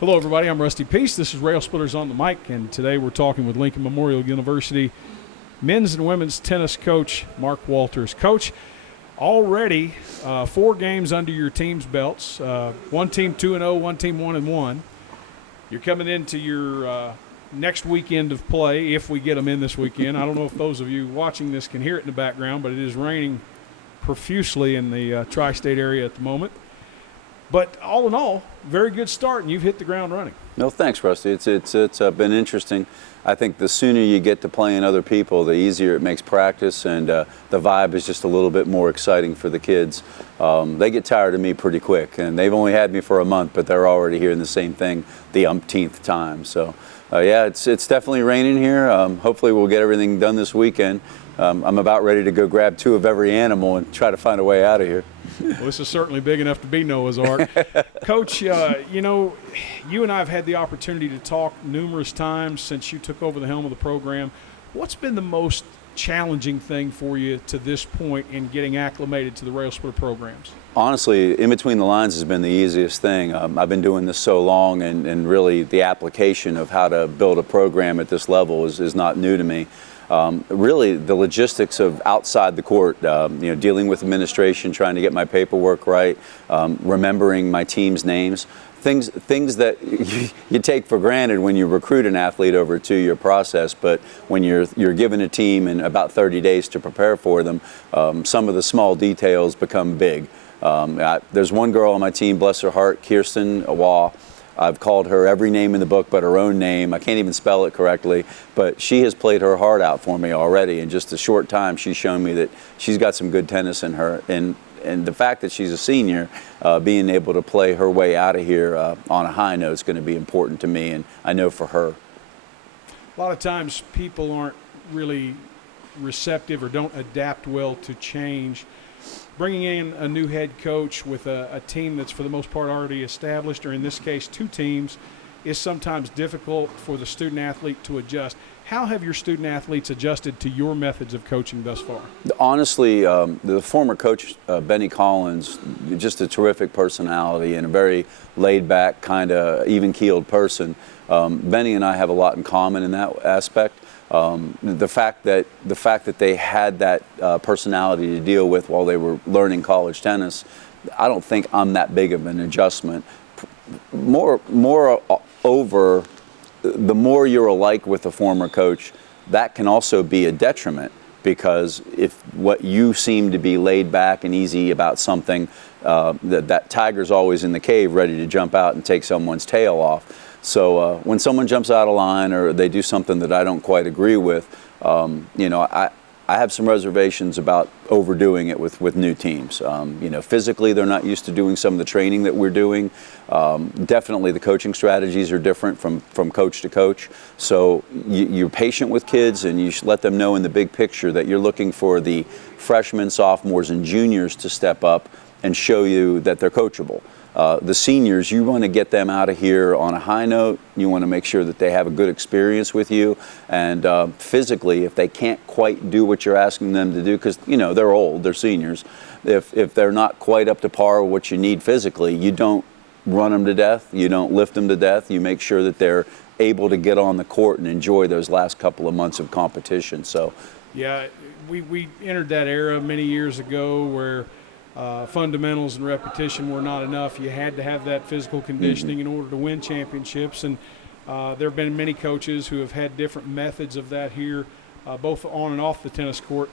Hello, everybody. I'm Rusty Peace. This is Railsplitters on the mic, and today we're talking with Lincoln Memorial University men's and women's tennis coach Marc Walters. Coach, already 4 games under your team's belts. One team 2-0, one team 1-1. You're coming into your next weekend of play, if we get them in this weekend. I don't know if those of you watching this can hear it in the background, but it is raining profusely in the tri-state area at the moment. But all in all, very good start, and you've hit the ground running. No, thanks, Rusty. It's been interesting. I think the sooner you get to playing other people, the easier it makes practice, and the vibe is just a little bit more exciting for the kids. They get tired of me pretty quick, and they've only had me for a month, but they're already hearing the same thing the umpteenth time. So, yeah, it's definitely raining here. Hopefully we'll get everything done this weekend. I'm about ready to go grab 2 of every animal and try to find a way out of here. Well, this is certainly big enough to be Noah's Ark. Coach, you know, you and I have had the opportunity to talk numerous times since you took over the helm of the program. What's been the most challenging thing for you to this point in getting acclimated to the Railsplitter programs? Honestly, in between the lines has been the easiest thing. I've been doing this so long, and really the application of how to build a program at this level is not new to me. Really, the logistics of outside the court, you know, dealing with administration, trying to get my paperwork right, remembering my team's names, things that you take for granted when you recruit an athlete over a 2-year process. But when you're given a team and about 30 days to prepare for them, some of the small details become big. There's one girl on my team, bless her heart, Kirsten Awa. I've called her every name in the book but her own name. I can't even spell it correctly, but she has played her heart out for me already. In just a short time, she's shown me that she's got some good tennis in her. And the fact that she's a senior, being able to play her way out of here on a high note is going to be important to me, and I know for her. A lot of times people aren't really receptive or don't adapt well to change. Bringing in a new head coach with a team that's for the most part already established, or in this case 2 teams, is sometimes difficult for the student athlete to adjust. How have your student athletes adjusted to your methods of coaching thus far? Honestly, the former coach, Benny Collins, just a terrific personality and a very laid-back, kind of even-keeled person. Benny and I have a lot in common in that aspect. The fact that they had that personality to deal with while they were learning college tennis, I don't think I'm that big of an adjustment. Moreover, the more you're alike with a former coach, that can also be a detriment, because if what you seem to be laid back and easy about something, that tiger's always in the cave ready to jump out and take someone's tail off. So when someone jumps out of line or they do something that I don't quite agree with, you know, I have some reservations about overdoing it with new teams. You know, physically they're not used to doing some of the training that we're doing. Definitely the coaching strategies are different from coach to coach. So you're patient with kids, and you should let them know in the big picture that you're looking for the freshmen, sophomores, and juniors to step up and show you that they're coachable. The seniors, you want to get them out of here on a high note. You want to make sure that they have a good experience with you. And physically, if they can't quite do what you're asking them to do, because, you know, they're old, they're seniors, if they're not quite up to par with what you need physically, you don't run them to death, you don't lift them to death, you make sure that they're able to get on the court and enjoy those last couple of months of competition. So, yeah, we entered that era many years ago where fundamentals and repetition were not enough. You had to have that physical conditioning in order to win championships, and there have been many coaches who have had different methods of that here, both on and off the tennis court.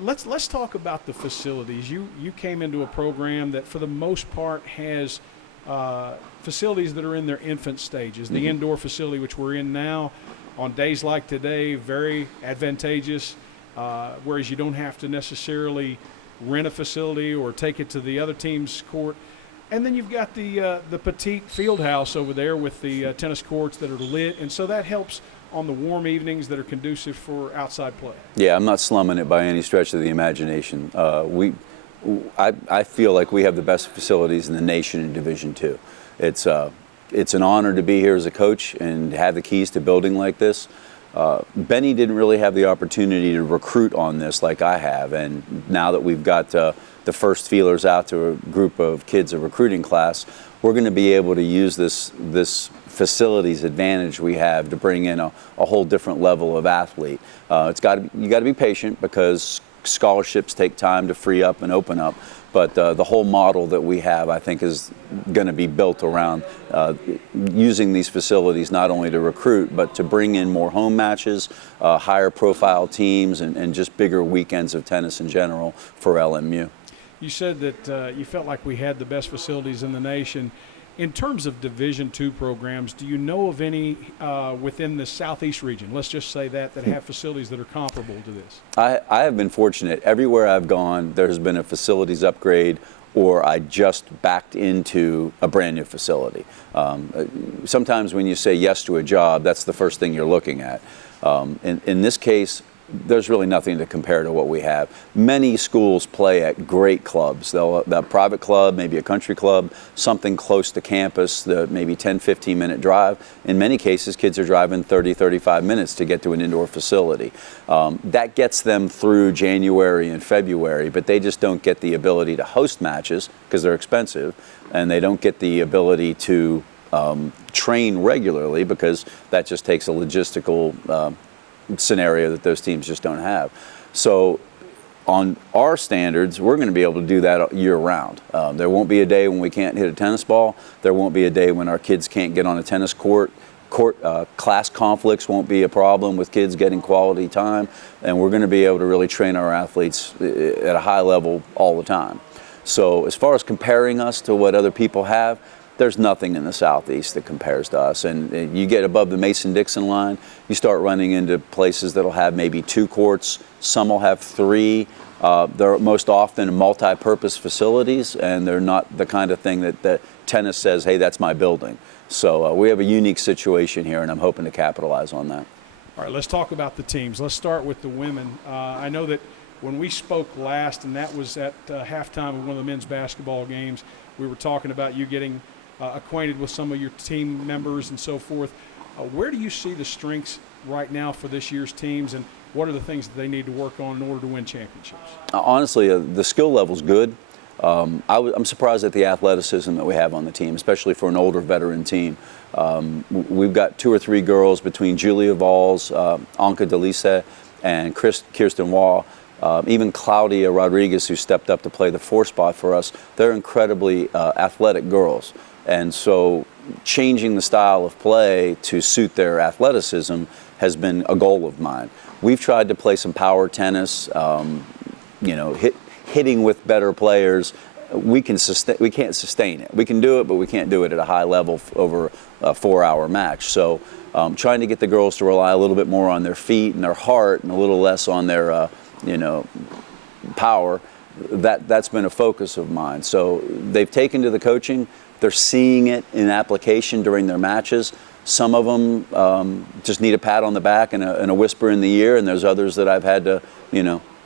Let's talk about the facilities. You came into a program that for the most part has facilities that are in their infant stages. The indoor facility, which we're in now, on days like today, very advantageous, whereas you don't have to necessarily rent a facility or take it to the other team's court. And then you've got the petite field house over there with the tennis courts that are lit, and so that helps on the warm evenings that are conducive for outside play. Yeah, I'm not slumming it by any stretch of the imagination. I feel like we have the best facilities in the nation in Division II. It's an honor to be here as a coach and have the keys to building like this. Benny didn't really have the opportunity to recruit on this like I have, and now that we've got the the first feelers out to a group of kids, a recruiting class, we're going to be able to use this facilities advantage we have to bring in a whole different level of athlete. You got to be patient because scholarships take time to free up and open up. But the whole model that we have, I think, is going to be built around using these facilities not only to recruit, but to bring in more home matches, higher profile teams, and just bigger weekends of tennis in general for LMU. You said that you felt like we had the best facilities in the nation. In terms of Division II programs, do you know of any within the Southeast region, let's just say that have facilities that are comparable to this? I have been fortunate. Everywhere I've gone, there's been a facilities upgrade, or I just backed into a brand new facility. Sometimes when you say yes to a job, that's the first thing you're looking at. In this case, there's really nothing to compare to what we have. Many schools play at great clubs. They'll a private club, maybe a country club, something close to campus, maybe 10, 15-minute drive. In many cases, kids are driving 30, 35 minutes to get to an indoor facility. That gets them through January and February, but they just don't get the ability to host matches because they're expensive, and they don't get the ability to train regularly because that just takes a logistical scenario that those teams just don't have. So on our standards, we're going to be able to do that year round. There won't be a day when we can't hit a tennis ball. There won't be a day when our kids can't get on a tennis court. Class conflicts won't be a problem with kids getting quality time, and we're going to be able to really train our athletes at a high level all the time. So as far as comparing us to what other people have, there's nothing in the Southeast that compares to us. And you get above the Mason-Dixon line, you start running into places that'll have maybe 2 courts, some will have 3. They're most often multi-purpose facilities, and they're not the kind of thing that tennis says, hey, that's my building. So we have a unique situation here, and I'm hoping to capitalize on that. All right, let's talk about the teams. Let's start with the women. I know that when we spoke last, and that was at halftime of one of the men's basketball games, we were talking about you getting acquainted with some of your team members and so forth. Where do you see the strengths right now for this year's teams, and what are the things that they need to work on in order to win championships? Honestly, the skill level's good. I'm surprised at the athleticism that we have on the team, especially for an older veteran team. We've got 2 or 3 girls between Julia Valls, Anka Delise, and Kirsten Waugh. Even Claudia Rodriguez, who stepped up to play the 4 spot for us. They're incredibly athletic girls. And so changing the style of play to suit their athleticism has been a goal of mine. We've tried to play some power tennis, hitting with better players. We can't sustain it. We can do it, but we can't do it at a high level over a 4-hour match. So trying to get the girls to rely a little bit more on their feet and their heart and a little less on their power, that's been a focus of mine. So they've taken to the coaching. They're seeing it in application during their matches. Some of them just need a pat on the back and a whisper in the ear, and there's others that I've had to,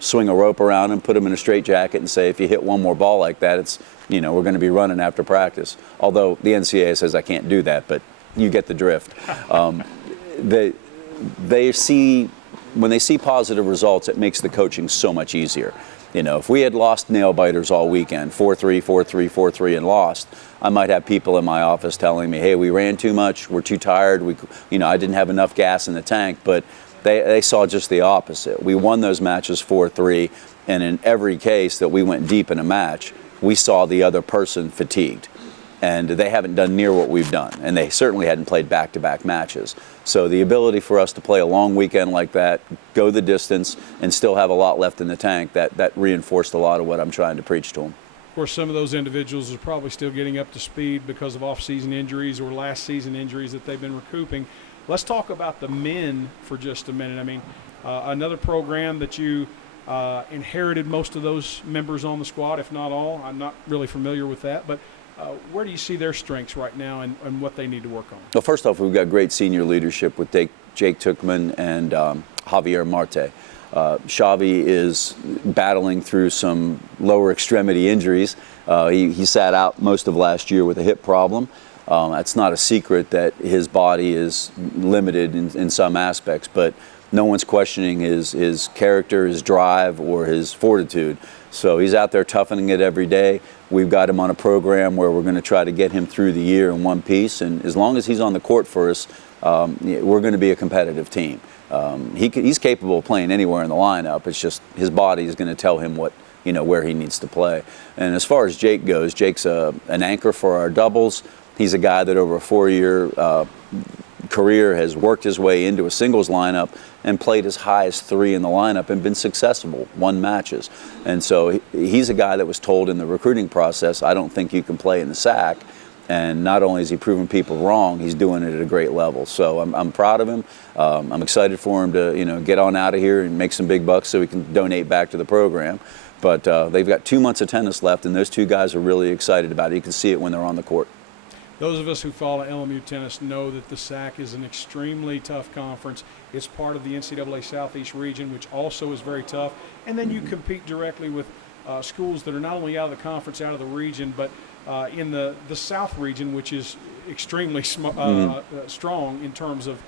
swing a rope around and put them in a straitjacket and say, if you hit one more ball like that, it's, we're going to be running after practice. Although the NCAA says I can't do that, but you get the drift. They see, when they see positive results, it makes the coaching so much easier. If we had lost nail biters all weekend, 4-3, 4-3, 4-3, and lost, I might have people in my office telling me, hey, we ran too much, we're too tired, I didn't have enough gas in the tank, but they saw just the opposite. We won those matches 4-3, and in every case that we went deep in a match, we saw the other person fatigued. And they haven't done near what we've done, and they certainly hadn't played back-to-back matches. So the ability for us to play a long weekend like that, go the distance, and still have a lot left in the tank, that reinforced a lot of what I'm trying to preach to them. Of course, some of those individuals are probably still getting up to speed because of off-season injuries or last season injuries that they've been recouping. Let's talk about the men for just a minute. I mean, another program that you inherited most of those members on the squad, if not all. I'm not really familiar with that, but where do you see their strengths right now and what they need to work on? Well, first off, we've got great senior leadership with Jake Tuchman and Javier Marte. Xavi is battling through some lower extremity injuries. He sat out most of last year with a hip problem. It's not a secret that his body is limited in some aspects, but no one's questioning his character, his drive, or his fortitude. So he's out there toughening it every day. We've got him on a program where we're going to try to get him through the year in one piece, and as long as he's on the court for us, we're going to be a competitive team. He's capable of playing anywhere in the lineup. It's just his body is going to tell him where he needs to play. And as far as Jake goes, Jake's an anchor for our doubles. He's a guy that over a 4-year career has worked his way into a singles lineup and played as high as 3 in the lineup and been successful, won matches. And so he's a guy that was told in the recruiting process, I don't think you can play in the SAC. And not only has he proven people wrong, he's doing it at a great level. So I'm proud of him. I'm excited for him to get on out of here and make some big bucks so he can donate back to the program. But they've got 2 months of tennis left, and those two guys are really excited about it. You can see it when they're on the court. Those of us who follow LMU tennis know that the SAC is an extremely tough conference. It's part of the NCAA Southeast region, which also is very tough. And then you compete directly with schools that are not only out of the conference, out of the region, but in the South region, which is extremely strong in terms of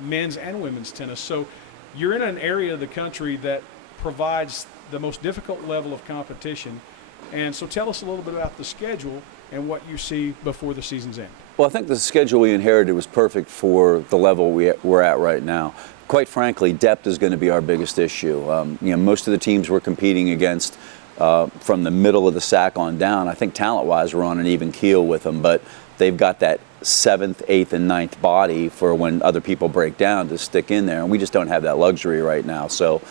men's and women's tennis. So you're in an area of the country that provides the most difficult level of competition. And so tell us a little bit about the schedule and what you see before the season's end. Well, I think the schedule we inherited was perfect for the level we're at right now. Quite frankly, depth is going to be our biggest issue. Most of the teams we're competing against from the middle of the SAC on down, I think talent-wise we're on an even keel with them, but they've got that 7th, 8th, and 9th body for when other people break down to stick in there, and we just don't have that luxury right now. So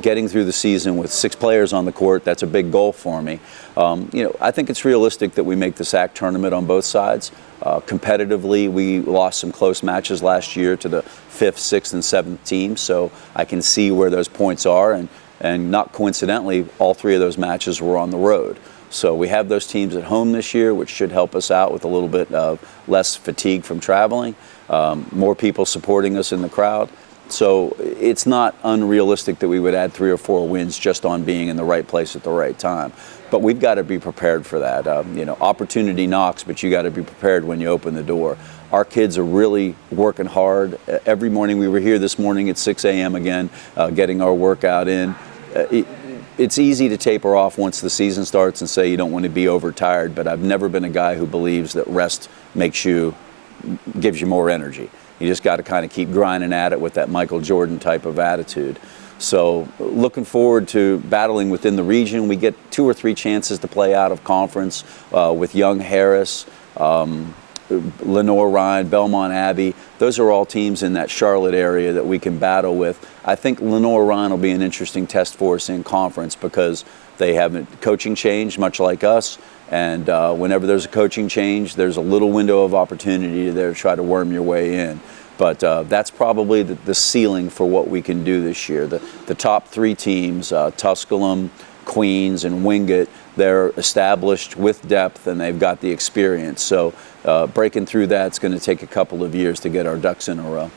getting through the season with 6 players on the court, that's a big goal for me. I think it's realistic that we make the SAC tournament on both sides. Competitively, we lost some close matches last year to the 5th, 6th, and 7th teams, so I can see where those points are, and not coincidentally, all 3 of those matches were on the road. So we have those teams at home this year, which should help us out with a little bit of less fatigue from traveling, more people supporting us in the crowd. So it's not unrealistic that we would add 3 or 4 wins just on being in the right place at the right time. But we've got to be prepared for that. Opportunity knocks, but you got to be prepared when you open the door. Our kids are really working hard. Every morning, we were here this morning at 6 a.m. again, getting our workout in. It's easy to taper off once the season starts and say you don't want to be overtired, but I've never been a guy who believes that rest gives you more energy. You just got to kind of keep grinding at it with that Michael Jordan type of attitude. So looking forward to battling within the region. We get 2 or 3 chances to play out of conference with Young Harris, Lenore Ryan, Belmont Abbey. Those are all teams in that Charlotte area that we can battle with. I think Lenore Ryan will be an interesting test for us in conference because they haven't coaching change, much like us. And whenever there's a coaching change, there's a little window of opportunity there to try to worm your way in. But that's probably the ceiling for what we can do this year. The top 3 teams, Tusculum, Queens, and Wingate, they're established with depth and they've got the experience. So breaking through that's going to take a couple of years to get our ducks in a row.